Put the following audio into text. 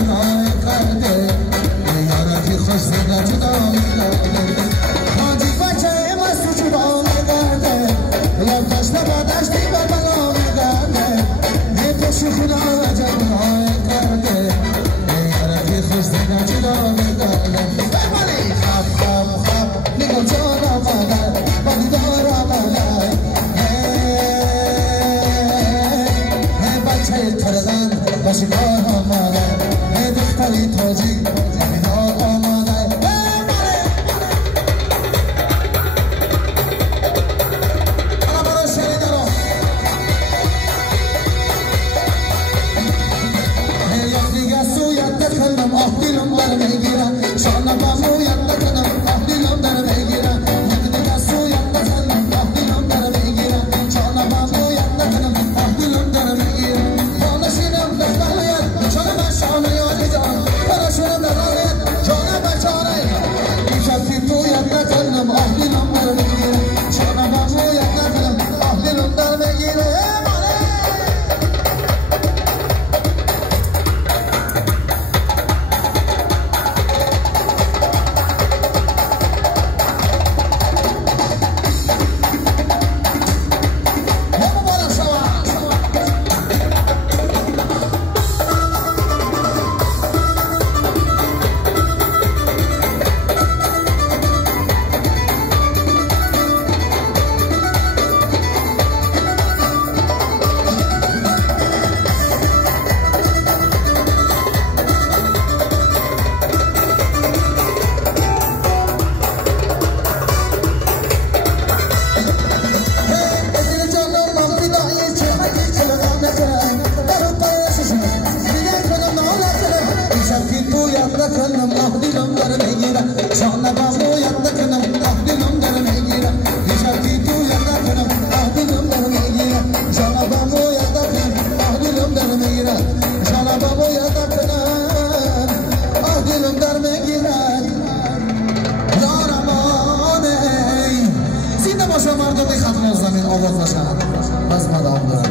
جنای کرده یارتی خوش زده جدا میگرده حاجی بچه مستو جدا میگرده لب داشته با دشتی و بلا میگرده نیتشی خدا جنای کرده یارتی خوش زده جدا میگرده بمالی خب خب خب نگو جان آمده با دیدار آمده بچه ترزن با شکار آمده دختری تاجی زمیدار آماده انا برای شنیده رو یک دیگه سویت دکنم آه دیلم در میگیرم شانه با مویت دکنم آه دیلم در میگیرم یک دیگه سویت دکنم آه دیلم در میگیرم شانه با مویت دکنم آه دیلم در میگیرم پانشینم دختریت شانه با شانه یادی جان پرشونم دقایت جانه بچاره شکی تویت نکنم آه دیلم در میگیرم شانه با مویت دکنم آه دیلم در میگیرم کنم آه دیلم در میگیرم شانه با مویت نکنم آه دیلم در میگیرم شکی تویت نکنم آه دیلم در میگیرم شانه با مویت نکنم آه دیلم در میگیرم شانه با مویت نکنم آه دیلم در میگیرم یارمانه زنده باشه مردم خط زمین آواز باشن بس مدام دارم